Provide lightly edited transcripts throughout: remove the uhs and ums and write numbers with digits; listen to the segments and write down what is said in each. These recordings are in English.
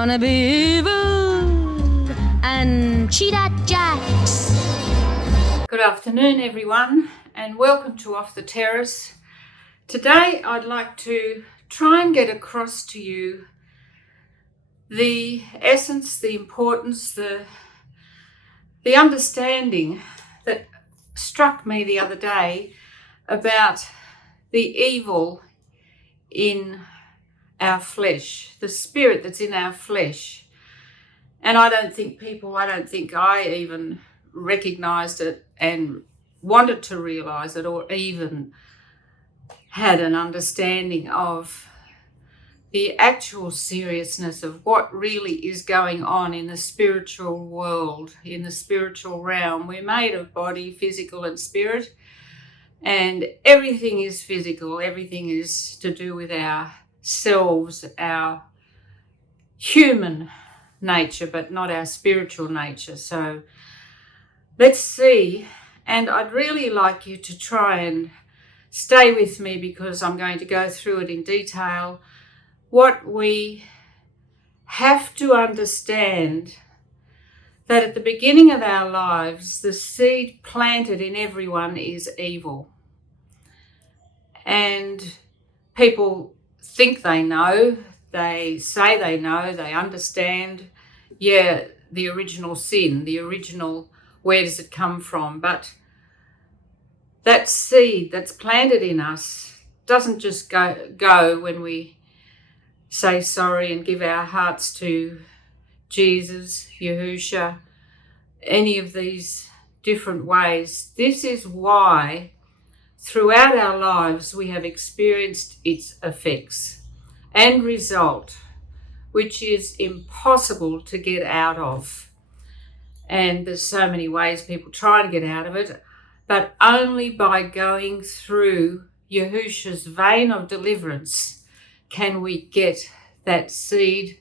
wanna be evil and cheat at jacks. Good afternoon, everyone, and welcome to Off the Terrace. Today I'd like to try and get across to you the essence, the importance, the understanding that struck me the other day about the evil in our flesh, the spirit that's in our flesh. And I don't think I even recognised it and wanted to realise it, or even had an understanding of the actual seriousness of what really is going on in the spiritual world, in the spiritual realm. We're made of body, physical and spirit, and everything is physical. Everything is to do with ourselves, our human nature, but not our spiritual nature. So let's see, and I'd really like you to try and stay with me, because I'm going to go through it in detail. What we have to understand, that at the beginning of our lives, the seed planted in everyone is evil. And people think they know, they say they know, they understand, the original sin, the original, where does it come from? But that seed that's planted in us doesn't just go when we say sorry and give our hearts to Jesus, Yahusha, any of these different ways. This is why throughout our lives we have experienced its effects and result, which is impossible to get out of. And there's so many ways people try to get out of it, but only by going through Yahusha's vein of deliverance can we get that seed,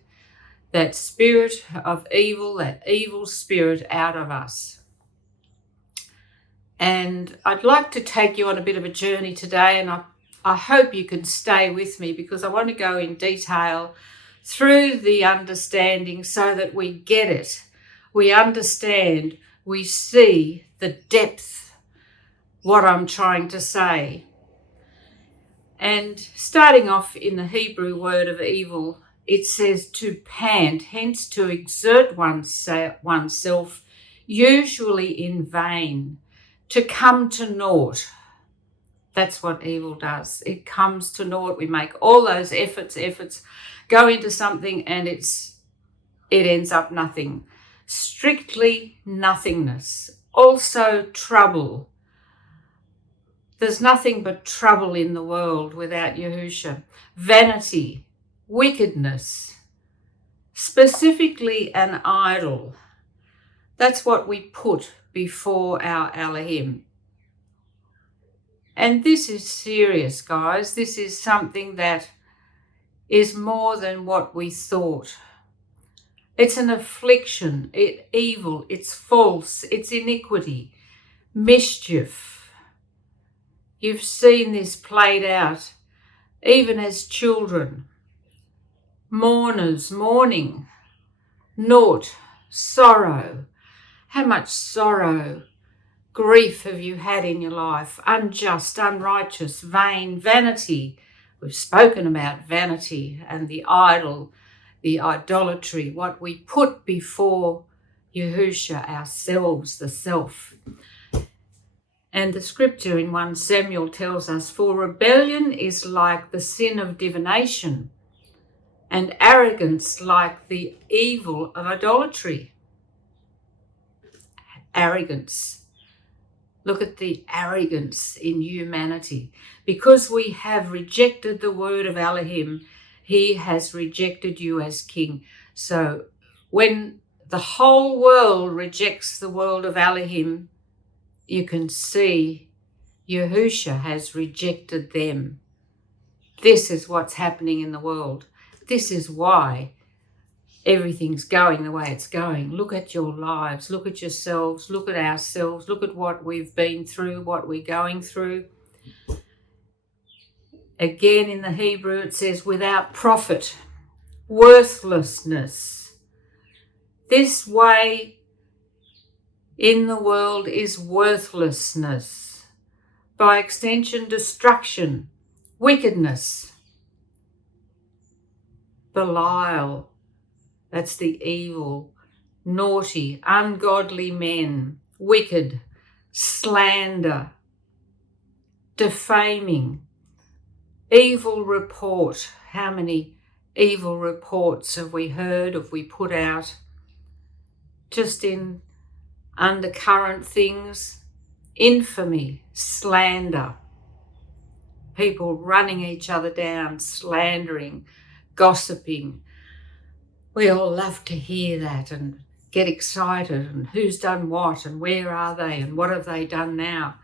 that spirit of evil, that evil spirit out of us. And I'd like to take you on a bit of a journey today, and I hope you can stay with me, because I want to go in detail through the understanding so that we get it. We understand, we see the depth, what I'm trying to say. And starting off in the Hebrew word of evil, it says to pant, hence to exert oneself, usually in vain, to come to naught. That's what evil does. It comes to naught. We make all those efforts, go into something, and it ends up nothing. Strictly nothingness. Also trouble. There's nothing but trouble in the world without Yahusha. Vanity, wickedness, specifically an idol. That's what we put before our Elohim. And this is serious, guys. This is something that is more than what we thought. It's an affliction, it's evil, it's false, it's iniquity, mischief. You've seen this played out even as children. Mourners, mourning, naught, sorrow. How much sorrow, grief have you had in your life? Unjust, unrighteous, vain, vanity. We've spoken about vanity and the idol, the idolatry, what we put before Yahusha, ourselves, the self. And the scripture in 1 Samuel tells us, for rebellion is like the sin of divination, and arrogance like the evil of idolatry. Arrogance. Look at the arrogance in humanity. Because we have rejected the word of Elohim, he has rejected you as king. So when the whole world rejects the word of Elohim, you can see Yahusha has rejected them. This is what's happening in the world. This is why everything's going the way it's going. Look at your lives, look at yourselves, look at ourselves, look at what we've been through, what we're going through. Again, in the Hebrew, it says without profit. worthlessness. This way in the world is worthlessness. By extension, destruction, wickedness. Belial, that's the evil, naughty, ungodly men, wicked, slander, defaming, evil report. How many evil reports have we heard, have we put out? Just in undercurrent things, infamy, slander, people running each other down, slandering, gossiping. We all love to hear that and get excited, and who's done what and where are they and what have they done now.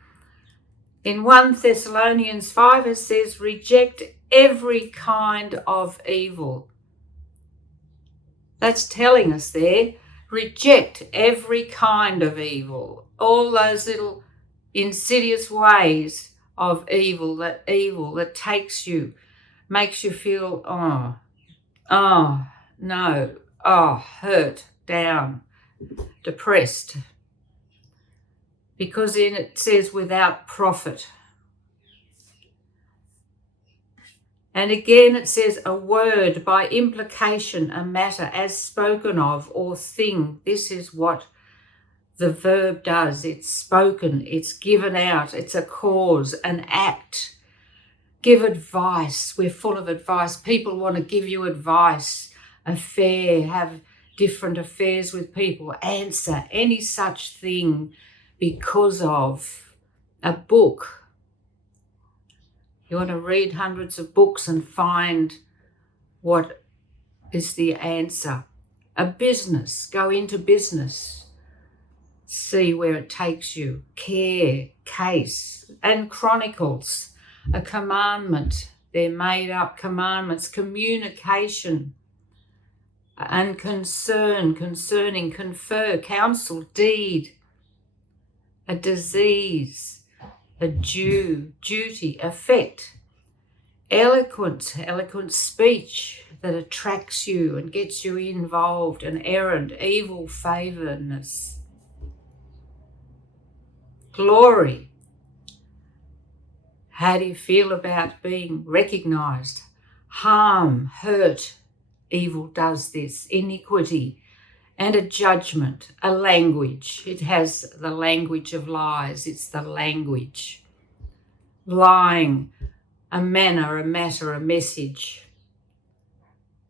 In 1 Thessalonians 5 it says, reject every kind of evil. That's telling us there, reject every kind of evil. All those little insidious ways of evil that takes you, makes you feel, hurt, down, depressed. Because in it says without profit. And again it says a word, by implication, a matter, as spoken of, or thing. This is what the verb does. It's spoken, it's given out, it's a cause, an act. Give advice. We're full of advice. People want to give you advice, have different affairs with people, answer any such thing because of a book. You want to read hundreds of books and find what is the answer. A business, go into business, see where it takes you. Care, case, and chronicles, a commandment. They're made up commandments. Communication and concern, concerning, confer, counsel, deed, a disease, a due, duty, effect, eloquent speech that attracts you and gets you involved, an errand, evil favoredness, glory. How do you feel about being recognized? Harm, hurt, evil does this, iniquity, and a judgment, a language. It has the language of lies. It's the language. Lying, a manner, a matter, a message.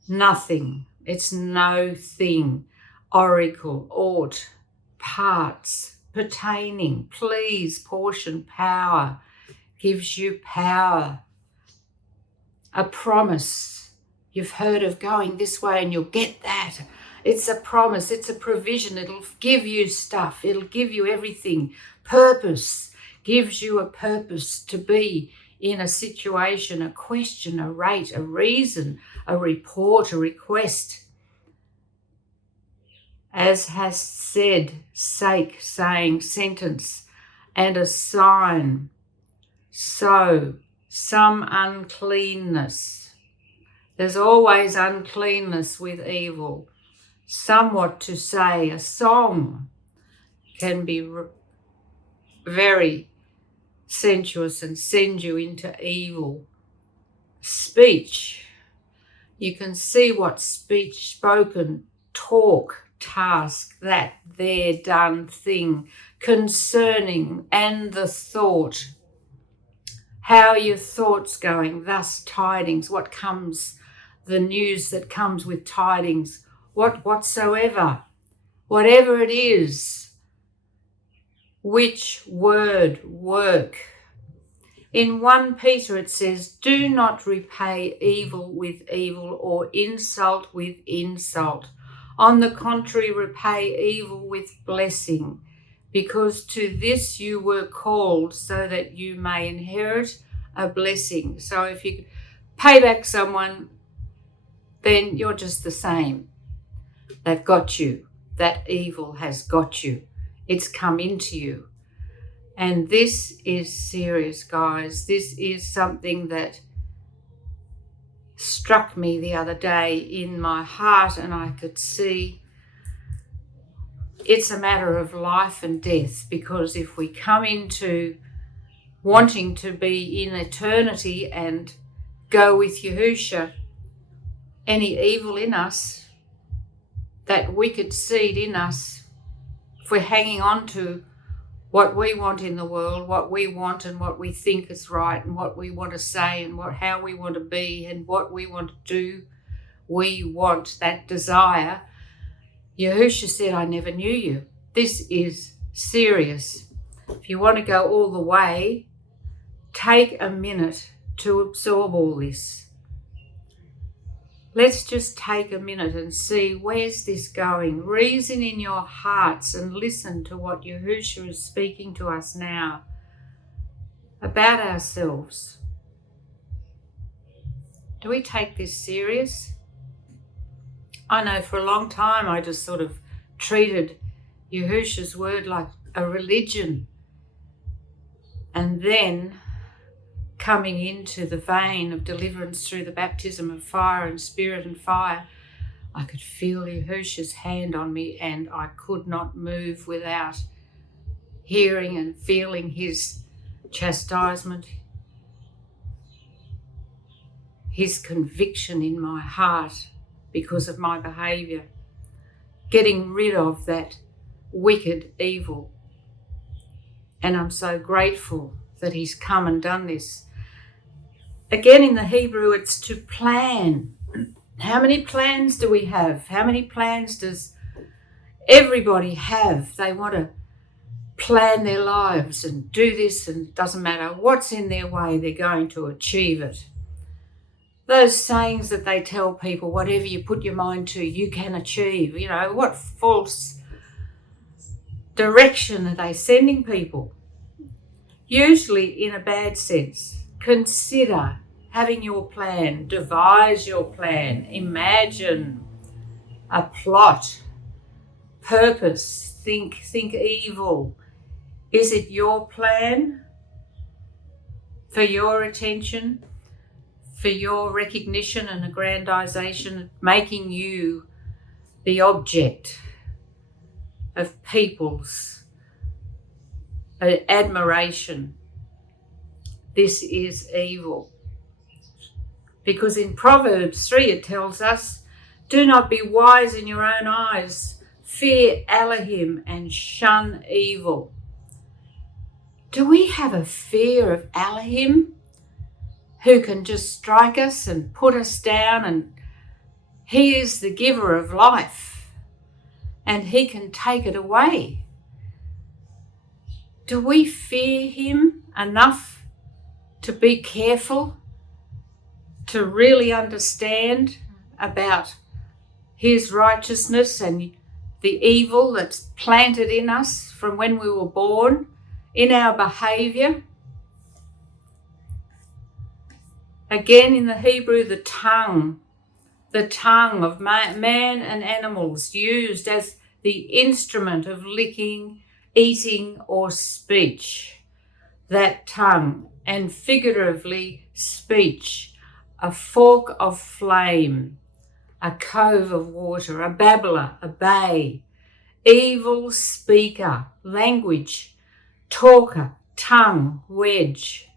Nothing, it's no thing. Oracle, ought, parts, pertaining, please, portion, power, gives you power. A promise. You've heard of going this way and you'll get that. It's a promise, it's a provision. It'll give you stuff. It'll give you everything. Purpose, gives you a purpose to be in a situation, a question, a rate, a reason, a report, a request. As has said, sake, saying, sentence, and a sign. So, some uncleanness. There's always uncleanness with evil. Somewhat to say, a song can be very sensuous and send you into evil. Speech, you can see what speech, spoken, talk, task, that, there, done, thing, concerning, and the thought. How are your thoughts going? Thus tidings, what comes, the news that comes with tidings, whatsoever, whatever it is, which word, work. In 1 Peter it says, do not repay evil with evil or insult with insult. On the contrary, repay evil with blessing, because to this you were called, so that you may inherit a blessing. So if you pay back someone, then you're just the same. They've got you. That evil has got you. It's come into you. And this is serious, guys. This is something that struck me the other day in my heart, and I could see it's a matter of life and death, because if we come into wanting to be in eternity and go with Yahusha, any evil in us, that wicked seed in us, if we're hanging on to what we want in the world, what we want and what we think is right and what we want to say and how we want to be and what we want to do, we want that desire. Yahusha said, I never knew you. This is serious. If you want to go all the way, take a minute to absorb all this. Let's just take a minute and see, where's this going? Reason in your hearts and listen to what Yahusha is speaking to us now about ourselves. Do we take this serious? I know for a long time I just sort of treated Yahusha's word like a religion. And then coming into the vein of deliverance through the baptism of fire and spirit and fire, I could feel Yahusha's hand on me, and I could not move without hearing and feeling his chastisement, his conviction in my heart because of my behaviour, getting rid of that wicked evil. And I'm so grateful that he's come and done this. Again, in the Hebrew, it's to plan. How many plans do we have? How many plans does everybody have? They want to plan their lives and do this, and it doesn't matter what's in their way, they're going to achieve it. Those sayings that they tell people, whatever you put your mind to, you can achieve. You know, what false direction are they sending people? Usually in a bad sense. Consider having your plan, devise your plan, imagine a plot, purpose, think evil. Is it your plan for your attention, for your recognition and aggrandization, making you the object of people's admiration? This is evil. Because in Proverbs 3 it tells us, do not be wise in your own eyes, fear Elohim and shun evil. Do we have a fear of Elohim, who can just strike us and put us down, and he is the giver of life and he can take it away? Do we fear him enough to be careful, to really understand about his righteousness and the evil that's planted in us from when we were born, in our behaviour? Again, in the Hebrew, the tongue of man and animals, used as the instrument of licking, eating or speech. That tongue, and figuratively speech, a fork of flame, a cove of water, a babbler, a bay, evil speaker, language, talker, tongue, wedge.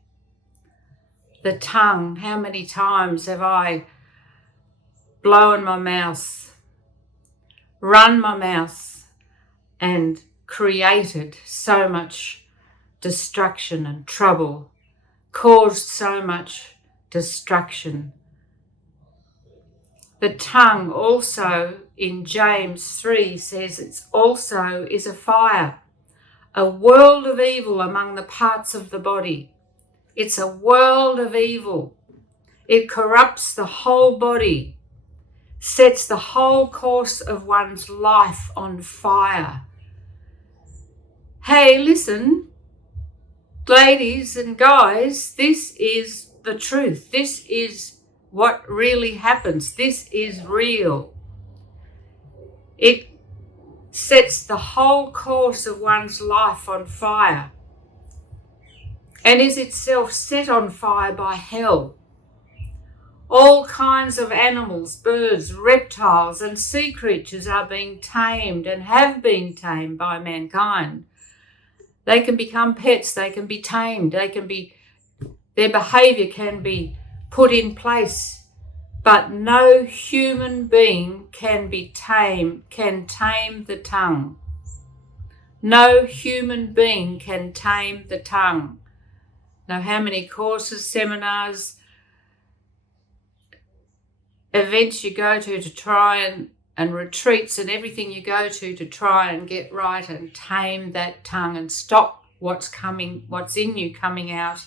The tongue, how many times have I blown my mouth, run my mouth, and created so much destruction and trouble, caused so much destruction. The tongue also in James 3 says it also is a fire, a world of evil among the parts of the body. It's a world of evil. It corrupts the whole body, sets the whole course of one's life on fire. Hey, listen, ladies and guys, this is the truth. This is what really happens. This is real. It sets the whole course of one's life on fire and is itself set on fire by hell. All kinds of animals, birds, reptiles and sea creatures are being tamed and have been tamed by mankind. They can become pets, they can be tamed, their behaviour can be put in place, but no human being can tame the tongue. No human being can tame the tongue. Now, how many courses, seminars, events you go to try and retreats and everything you go to try and get right and tame that tongue and stop what's in you coming out.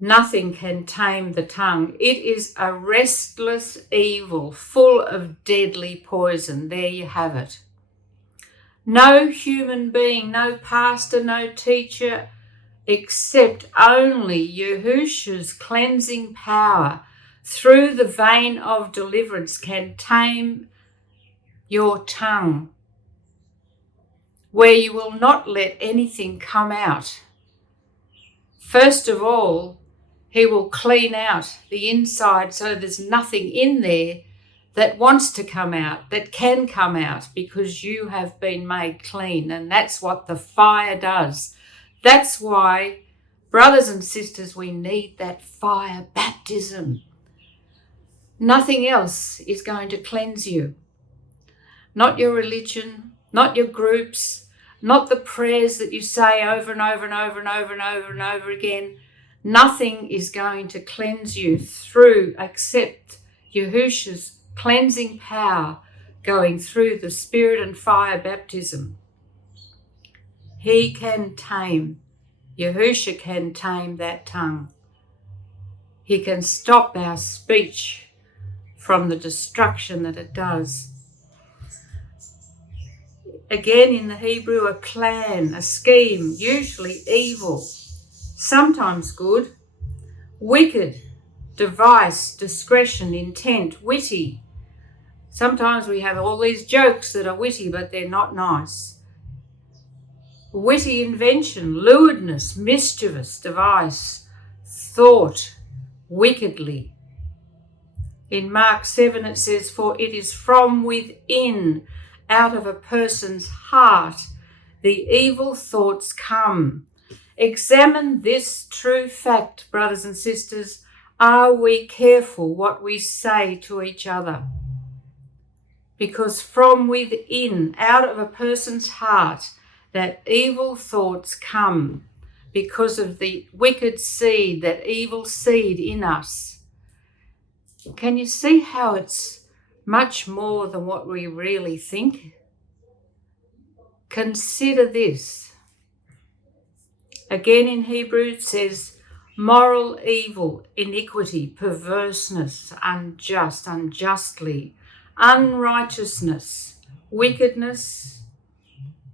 Nothing can tame the tongue. It is a restless evil full of deadly poison. There you have it. No human being, no pastor, no teacher, except only Yahusha's cleansing power through the vein of deliverance can tame your tongue, where you will not let anything come out. First of all, he will clean out the inside so there's nothing in there that wants to come out, that can come out, because you have been made clean. And that's what the fire does. That's why, brothers and sisters, we need that fire baptism. Nothing else is going to cleanse you. Not your religion, not your groups, not the prayers that you say over and over and over and over and over and over again. Nothing is going to cleanse you through except Yahusha's cleansing power going through the spirit and fire baptism. He can tame, Yahusha can tame that tongue. He can stop our speech from the destruction that it does. Again, in the Hebrew, a plan, a scheme, usually evil, sometimes good, wicked, device, discretion, intent, witty. Sometimes we have all these jokes that are witty, but they're not nice. Witty invention, lewdness, mischievous device, thought, wickedly. In Mark 7 it says, "For it is from within, out of a person's heart, the evil thoughts come." Examine this true fact, brothers and sisters. Are we careful what we say to each other? Because from within, out of a person's heart, that evil thoughts come because of the wicked seed, that evil seed in us. Can you see how it's much more than what we really think? Consider this. Again in Hebrew it says, moral evil, iniquity, perverseness, unjust, unjustly, unrighteousness, wickedness.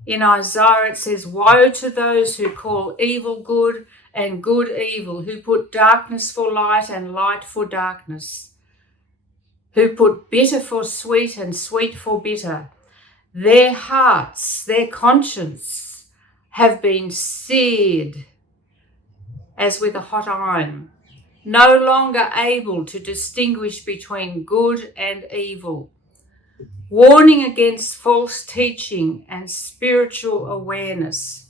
In Isaiah it says, woe to those who call evil good and good evil, who put darkness for light and light for darkness, who put bitter for sweet and sweet for bitter. Their hearts, their conscience have been seared as with a hot iron, no longer able to distinguish between good and evil. Warning against false teaching and spiritual awareness.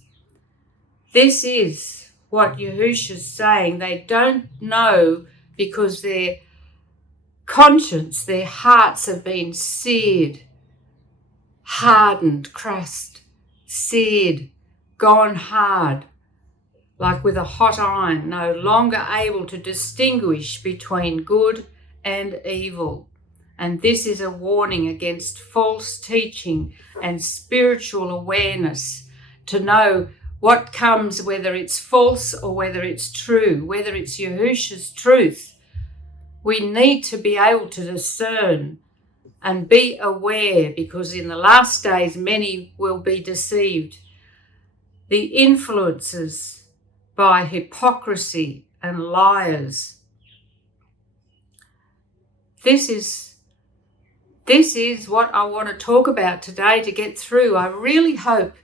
This is what Yahusha's saying. They don't know because their conscience, their hearts have been seared, hardened, crushed, seared, gone hard, like with a hot iron, no longer able to distinguish between good and evil. And this is a warning against false teaching and spiritual awareness, to know what comes, whether it's false or whether it's true, whether it's Yahusha's truth. We need to be able to discern and be aware, because in the last days many will be deceived. The influences by hypocrisy and liars. This is what I want to talk about today to get through. I really hope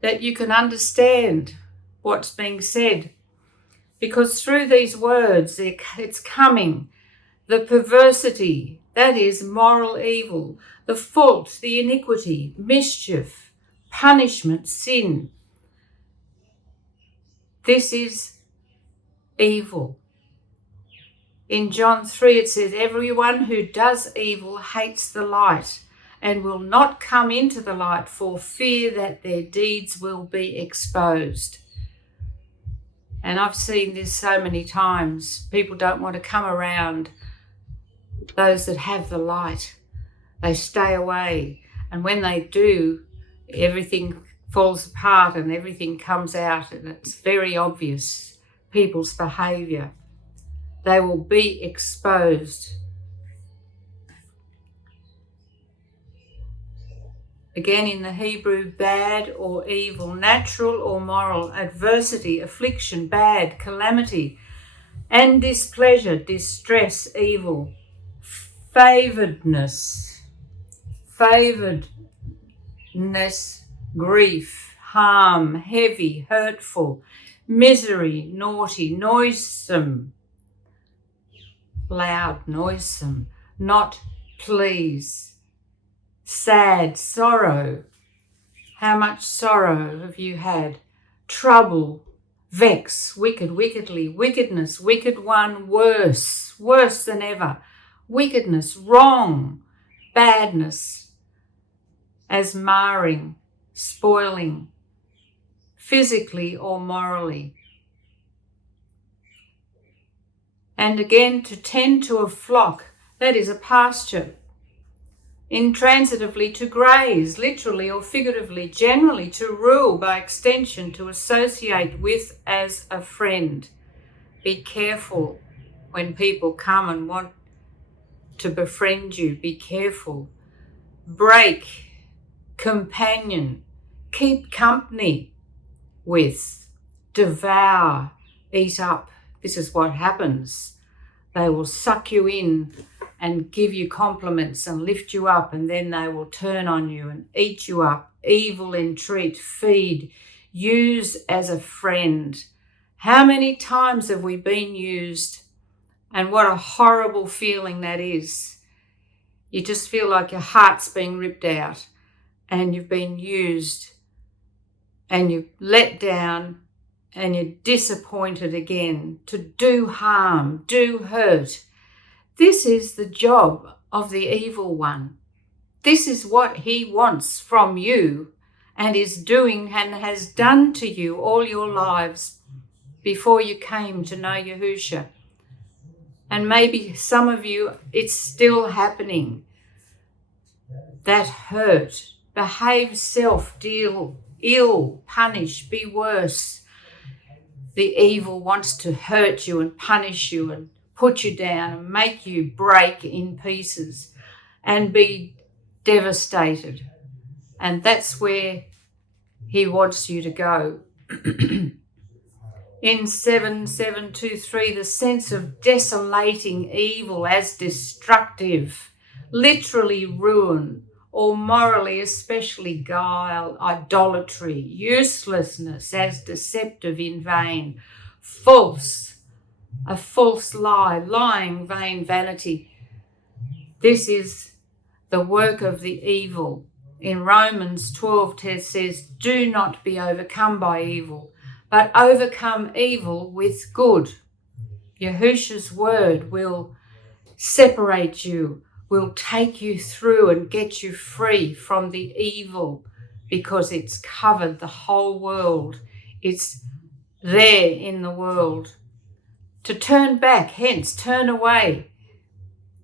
that you can understand what's being said, Because through these words, it's coming. The perversity, that is moral evil, the fault, the iniquity, mischief, punishment, sin. This is evil. In John 3 it says, everyone who does evil hates the light and will not come into the light for fear that their deeds will be exposed. And I've seen this so many times. People don't want to come around those that have the light. They stay away. And when they do, everything falls apart and everything comes out, and it's very obvious, people's behaviour. They will be exposed. Again, in the Hebrew, bad or evil, natural or moral, adversity, affliction, bad, calamity, and displeasure, distress, evil, favouredness, grief, harm, heavy, hurtful, misery, naughty, noisome, loud, noisome, not please, sad, sorrow. How much sorrow have you had? Trouble, vex, wicked, wickedly, wickedness, wicked one, worse than ever, wickedness, wrong, badness, as marring, spoiling, physically or morally. And again, to tend to a flock, that is a pasture. Intransitively to graze, literally or figuratively, generally to rule, by extension to associate with as a friend. Be careful when people come and want to befriend you. Be careful. Break, companion, keep company with, devour, eat up. This is what happens. They will suck you in and give you compliments and lift you up, and then they will turn on you and eat you up. Evil entreat, feed, use as a friend. How many times have we been used? And what a horrible feeling that is. You just feel like your heart's being ripped out and you've been used and you're let down and you're disappointed again, to do harm, do hurt. This is the job of the evil one. This is what he wants from you and is doing and has done to you all your lives before you came to know Yahusha. And maybe some of you, it's still happening. That hurt, behave self, deal ill, punish, be worse. The evil wants to hurt you and punish you and put you down and make you break in pieces and be devastated. And that's where he wants you to go. In 7:723, the sense of desolating evil as destructive, literally ruin, or morally especially guile, idolatry, uselessness as deceptive in vain, false, a false lie, lying, vain, vanity. This is the work of the evil. In Romans 12:10 says, do not be overcome by evil, but overcome evil with good. Yahusha's word will separate you, will take you through and get you free from the evil, because it's covered the whole world. It's there in the world. To turn back, hence turn away.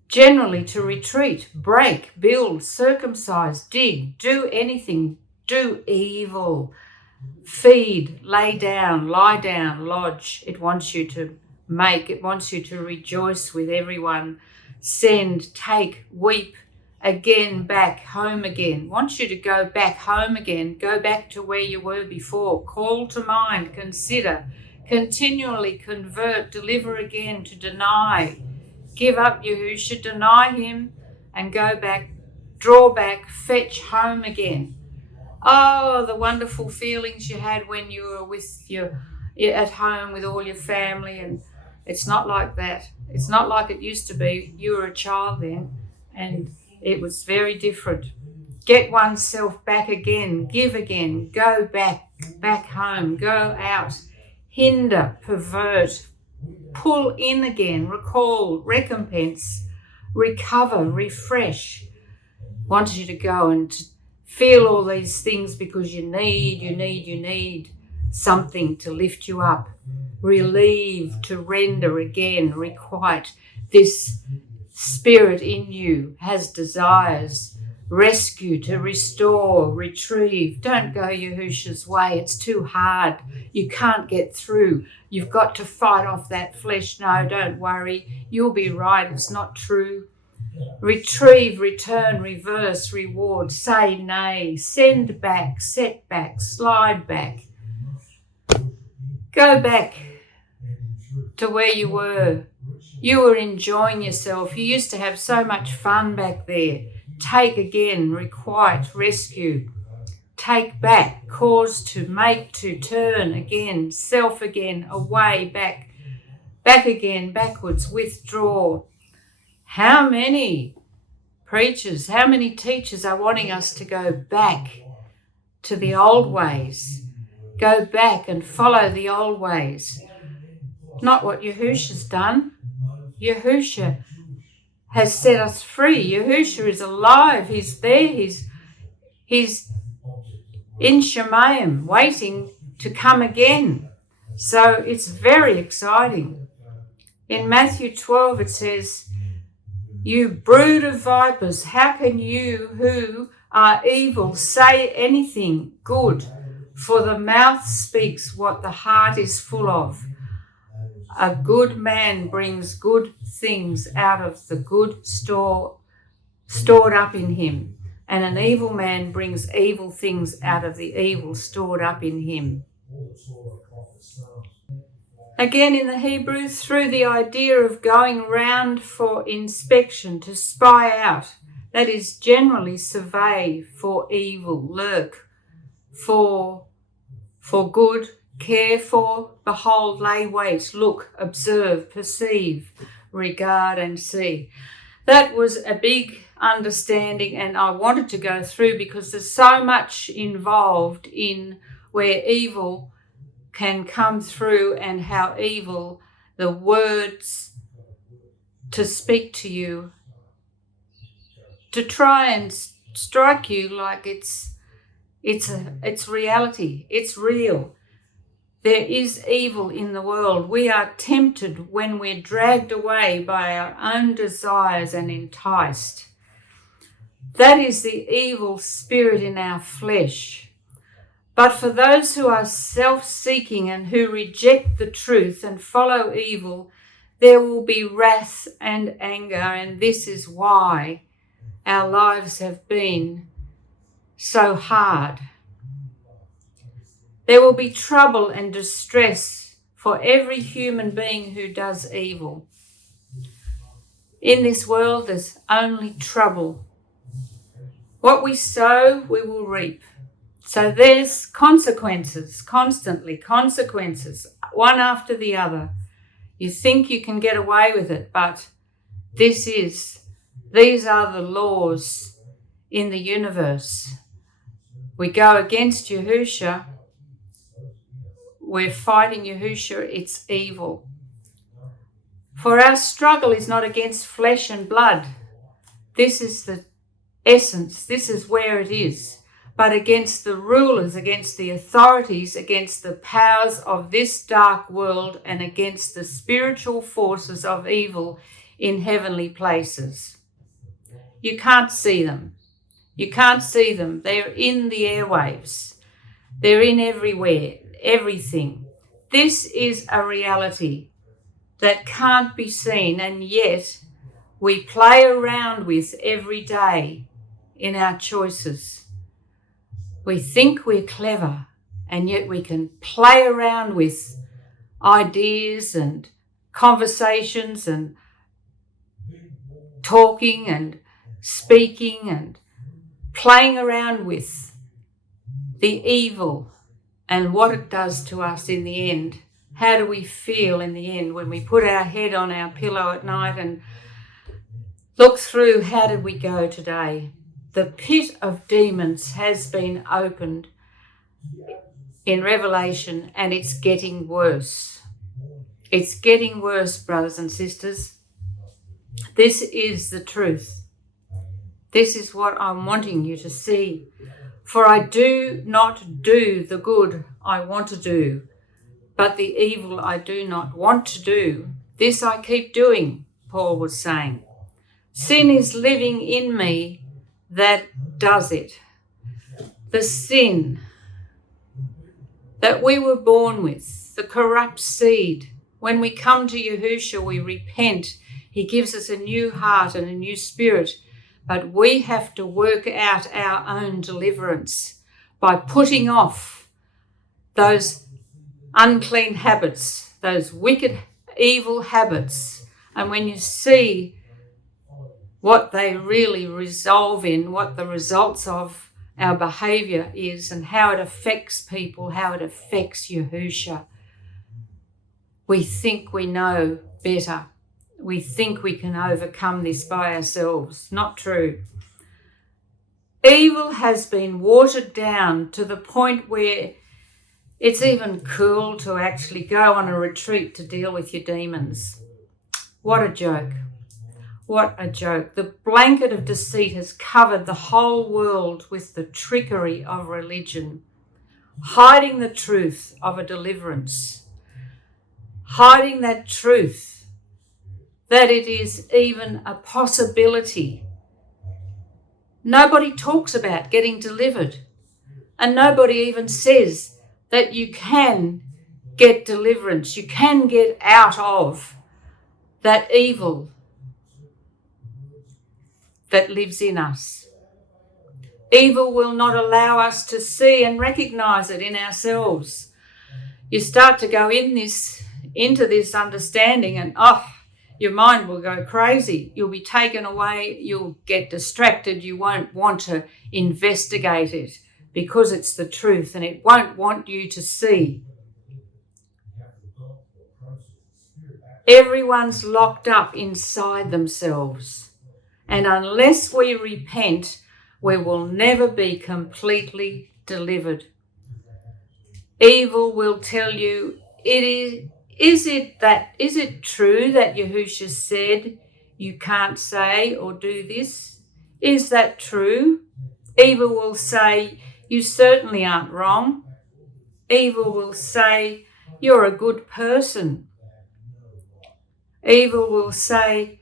Generally to retreat, break, build, circumcise, dig, do anything, do evil. Feed, lay down, lie down, lodge. It wants you to make, it wants you to rejoice with everyone. Send, take, weep, again, back, home again. Wants you to go back home again, go back to where you were before. Call to mind, consider, continually convert, deliver again, to deny. Give up Yahusha, deny him, and go back, draw back, fetch home again. Oh, the wonderful feelings you had when you were with your you're at home with all your family, and it's not like that. It's not like it used to be. You were a child then, and it was very different. Get oneself back again, give again, go back home, go out, hinder, pervert, pull in again, recall, recompense, recover, refresh. Wants you to go and to feel all these things because you need something to lift you up. Relieve, to render again, requite. This spirit in you has desires. Rescue, to restore, retrieve. Don't go Yahusha's way. It's too hard. You can't get through. You've got to fight off that flesh. No, don't worry. You'll be right. It's not true. Retrieve, return, reverse, reward. Say nay. Send back, set back, slide back. Go back to where you were. You were enjoying yourself. You used to have so much fun back there. Take again, requite, rescue. Take back, cause to, make to, turn again, self again, away, back again, backwards, withdraw. How many preachers, how many teachers are wanting us to go back to the old ways? Go back and follow the old ways. Not what Yahusha's done. Yahusha has set us free. Yahusha is alive. He's there. He's in Shemayim, waiting to come again. So it's very exciting. In Matthew 12 it says, "You brood of vipers, how can you who are evil say anything good? For the mouth speaks what the heart is full of. A good man brings good things out of the good stored up in him, and an evil man brings evil things out of the evil stored up in him." Again in the Hebrew, through the idea of going round for inspection, to spy out, that is generally survey for evil, lurk, for good, care for, behold, lay wait, look, observe, perceive, regard and see. That was a big understanding, and I wanted to go through because there's so much involved in where evil can come through and how evil, the words to speak to you, to try and strike you like it's reality, it's real. There is evil in the world. We are tempted when we're dragged away by our own desires and enticed. That is the evil spirit in our flesh. But for those who are self-seeking and who reject the truth and follow evil, there will be wrath and anger, and this is why our lives have been so hard. There will be trouble and distress for every human being who does evil. In this world, there's only trouble. What we sow, we will reap. So there's consequences, constantly consequences, one after the other. You think you can get away with it, but these are the laws in the universe. We go against Yahusha. We're fighting Yahusha, it's evil. For our struggle is not against flesh and blood. This is the essence, this is where it is. But against the rulers, against the authorities, against the powers of this dark world, and against the spiritual forces of evil in heavenly places. You can't see them. You can't see them. They're in the airwaves. They're in everywhere. Everything. This is a reality that can't be seen, and yet we play around with every day in our choices. We think we're clever, and yet we can play around with ideas and conversations and talking and speaking and playing around with the evil and what it does to us in the end. how do we feel in the end when we put our head on our pillow at night and look through, how did we go today? The pit of demons has been opened in Revelation, and it's getting worse. It's getting worse, brothers and sisters. This is the truth. This is what I'm wanting you to see. For I do not do the good I want to do, but the evil I do not want to do, this I keep doing, Paul was saying. Sin is living in me that does it. The sin that we were born with, the corrupt seed. When we come to Yahusha, we repent. He gives us a new heart and a new spirit. But we have to work out our own deliverance by putting off those unclean habits, those wicked, evil habits. And when you see what they really resolve in, what the results of our behaviour is and how it affects people, how it affects Yahusha, we think we know better. We think we can overcome this by ourselves. Not true. Evil has been watered down to the point where it's even cool to actually go on a retreat to deal with your demons. What a joke. What a joke. The blanket of deceit has covered the whole world with the trickery of religion, hiding the truth of a deliverance, hiding that truth that it is even a possibility. Nobody talks about getting delivered, and nobody even says that you can get deliverance, you can get out of that evil that lives in us. Evil will not allow us to see and recognize it in ourselves. You start to go into this understanding and your mind will go crazy. You'll be taken away. You'll get distracted. You won't want to investigate it because it's the truth, and it won't want you to see. Everyone's locked up inside themselves. And unless we repent, we will never be completely delivered. Evil will tell you, is it true that Yahusha said you can't say or do this? Is that true? Evil will say, you certainly aren't wrong. Evil will say, you're a good person. Evil will say,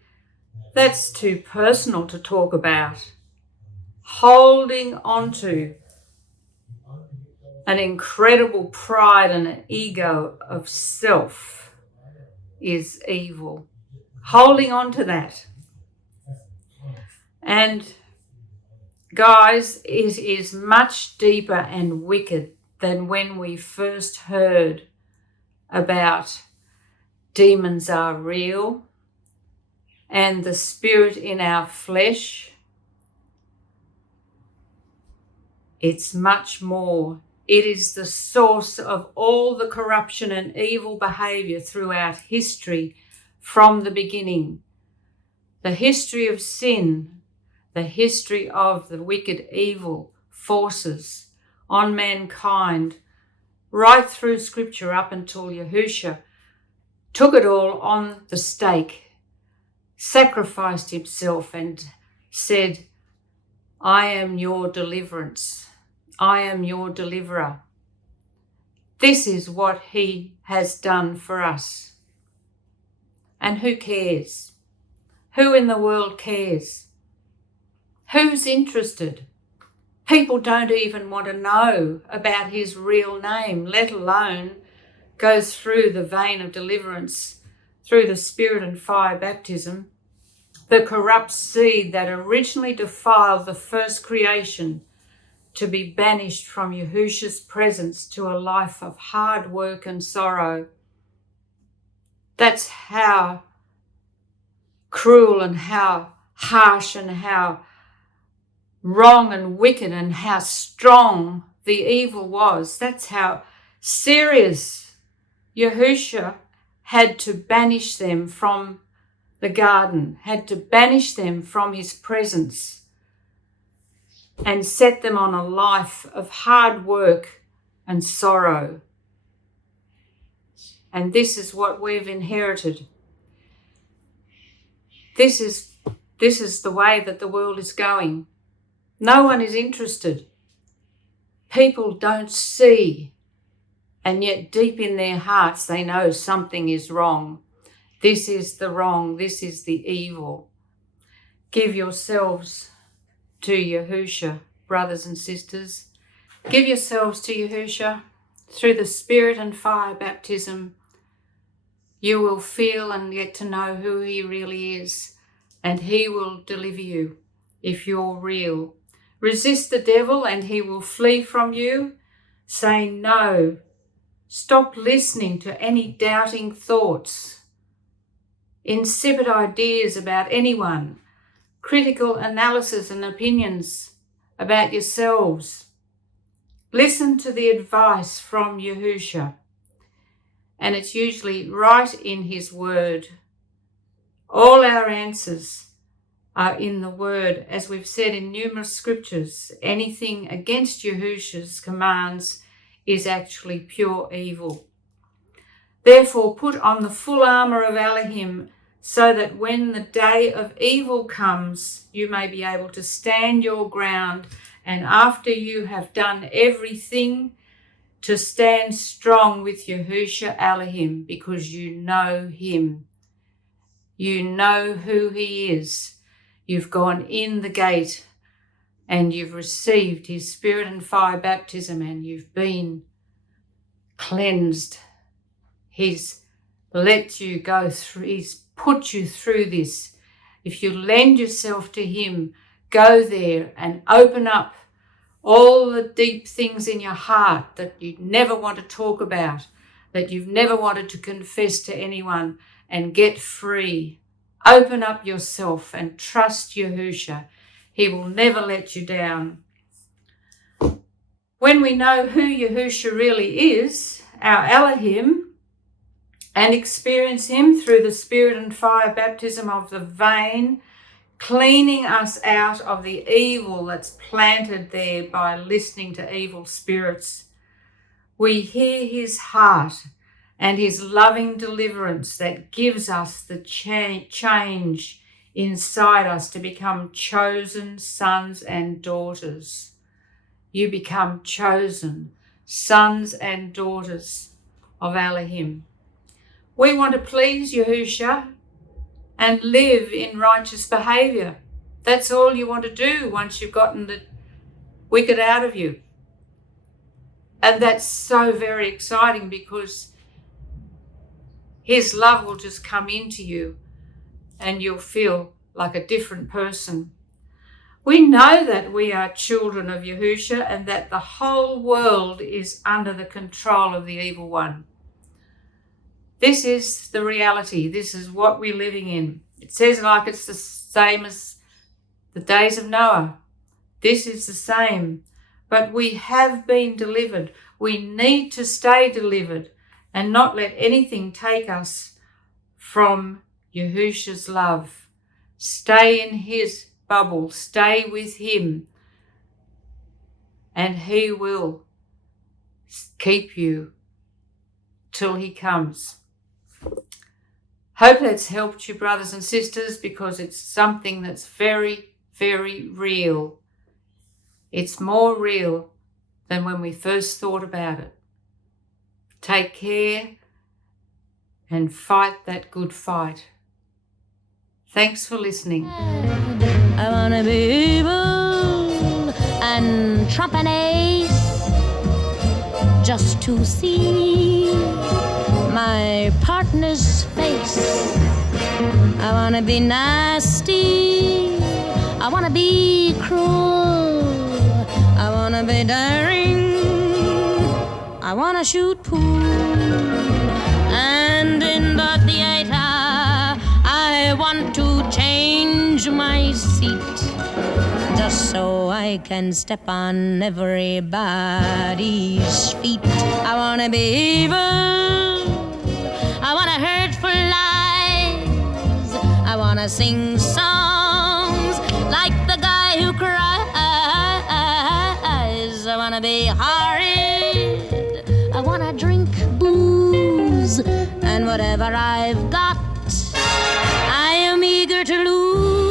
that's too personal to talk about. Holding on to an incredible pride and an ego of self is evil. Holding on to that. And guys, it is much deeper and wicked than when we first heard about demons are real and the spirit in our flesh. It's much more. It is the source of all the corruption and evil behaviour throughout history from the beginning. The history of sin, the history of the wicked evil forces on mankind, right through Scripture up until Yahusha took it all on the stake, sacrificed himself and said, I am your deliverance. I am your deliverer. This is what he has done for us. And who cares? Who in the world cares? Who's interested? People don't even want to know about his real name, let alone go through the vein of deliverance, through the spirit and fire baptism, the corrupt seed that originally defiled the first creation, to be banished from Yahusha's presence to a life of hard work and sorrow. That's how cruel and how harsh and how wrong and wicked and how strong the evil was. That's how serious Yahusha had to banish them from the garden, had to banish them from his presence and set them on a life of hard work and sorrow. And this is what we've inherited. This is the way that the world is going. No one is interested. People don't see, and yet deep in their hearts they know something is wrong. This is the wrong, this is the evil. Give yourselves to Yahusha, brothers and sisters. Give yourselves to Yahusha. Through the Spirit and fire baptism, you will feel and get to know who he really is, and he will deliver you if you're real. Resist the devil and he will flee from you. Say no. Stop listening to any doubting thoughts, insipid ideas about anyone, critical analysis and opinions about yourselves. Listen to the advice from Yahusha, and it's usually right in his word. All our answers are in the word. As we've said in numerous scriptures, anything against Yahusha's commands is actually pure evil. Therefore, put on the full armour of Elohim, so that when the day of evil comes, you may be able to stand your ground, and after you have done everything, to stand strong with Yahusha Elohim, because you know him. You know who he is. You've gone in the gate and you've received his Spirit and fire baptism, and you've been cleansed. He's let you go through, he's put you through this. If you lend yourself to him, go there and open up all the deep things in your heart that you never want to talk about, that you've never wanted to confess to anyone, and get free. Open up yourself and trust Yahusha. He will never let you down. When we know who Yahusha really is, our Elohim, and experience him through the Spirit and fire baptism of the vein, cleaning us out of the evil that's planted there by listening to evil spirits, we hear his heart and his loving deliverance that gives us the change inside us to become chosen sons and daughters. You become chosen sons and daughters of Elohim. We want to please Yahusha and live in righteous behaviour. That's all you want to do once you've gotten the wicked out of you. And that's so very exciting, because his love will just come into you and you'll feel like a different person. We know that we are children of Yahusha and that the whole world is under the control of the evil one. This is the reality. This is what we're living in. It says like it's the same as the days of Noah. This is the same. But we have been delivered. We need to stay delivered and not let anything take us from Yahusha's love. Stay in his bubble. Stay with him. And he will keep you till he comes. Hope that's helped you, brothers and sisters, because it's something that's very, very real. It's more real than when we first thought about it. Take care and fight that good fight. Thanks for listening. I wanna be able and trump an ace just to see my partner's face. I wanna be nasty, I wanna be cruel, I wanna be daring, I wanna shoot pool. And in the theater I want to change my seat, just so I can step on everybody's feet. I wanna be evil wanna sing songs like the guy who cries. I wanna be horrid. I wanna drink booze, and whatever I've got, I am eager to lose.